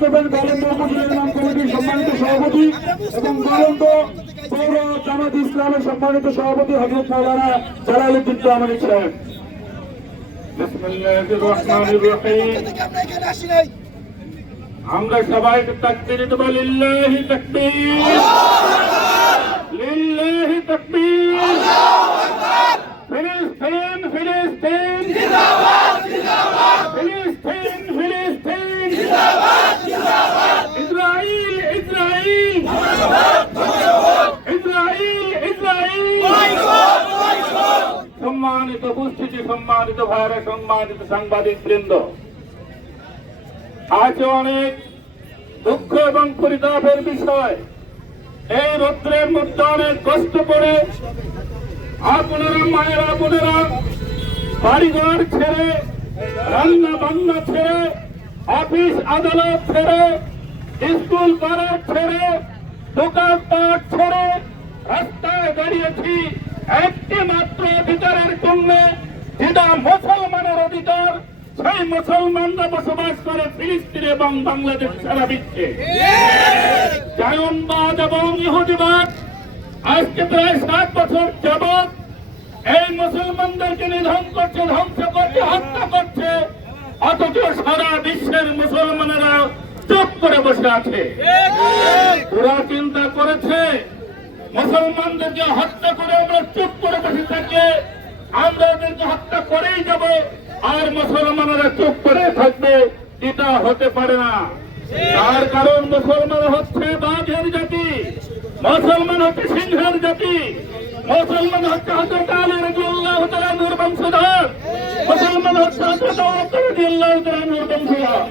করবেন গলন্দ উপজেলা ইমাম কমিটির সম্মানিত সভাপতি এবং গলন্দ পৌর জামাত ইসলামের সম্মানিত সভাপতি হযরত মাওলানা জালালউদ্দিন প্রামাণিক সাহেব। বিসমিল্লাহির রহমানির রহিম। আমরা সবাই তাকবীর দেব, লিল্লাহি তাকবীর, লিল্লাহি তাকবীর, আল্লাহু আকবার। ফিলিস্তিন ফিলিস্তিন জিন্দাবাদ জিন্দাবাদ, ফিলিস্তিন ফিলিস্তিন জিন্দাবাদ জিন্দাবাদ, ইসরাইল ইসরাইল জিন্দাবাদ জিন্দাবাদ, ইসরাইল ইসরাইল জিন্দাবাদ জিন্দাবাদ। সম্মানিত উপস্থিতি, সম্মানিত ভাইরা, সম্মানিত সাংবাদিক বৃন্দ, আজ অনেক দুঃখ এবং পরিতাপের বিষয়, এই রৌদ্রের মধ্যে অনেক কষ্ট করে আপনারা মায়েরা বোনেরা বাড়িঘর ছেড়ে, রান্না বান্না ছেড়ে, অফিস আদালত ছেড়ে, স্কুল কলেজ ছেড়ে, দোকানপাট ছেড়ে রাস্তায় দাঁড়িয়েছি একটি মাত্র অধিকারের জন্য, যেটা মুসলমানের অধিকার। সেই মুসলমানরা বসবাস করে ফিলিস্তিন এবং বাংলাদেশ সারা বিশ্বে। জায়নবাদ এবং ইহুদিবাদ আজকে প্রায় 7 বছর যাবৎ এই মুসলমানদেরকে নিধন করছে, ধ্বংস করছে, হত্যা করছে, অথচ সারা বিশ্বের মুসলমানেরা চুপ করে বসে আছে। ওরা চিন্তা করেছে মুসলমানদেরকে হত্যা করে আমরা চুপ করে বসে থাকলে আমরা ওদেরকে হত্যা করেই যাব আর মুসলমানেরা চুপ করে থাকবে। এটা হতে পারে না। তার কারণ মুসলমান হচ্ছে বাঘের জাতি, মুসলমান হচ্ছে সিংহের জাতি, মুসলমান হচ্ছে হযরত আলী রাদিয়াল্লাহু তাআলা আনহুর বংশধর, মুসলমান হচ্ছে হযরত ওমর রাদিয়াল্লাহু তাআলা আনহুর বংশধর।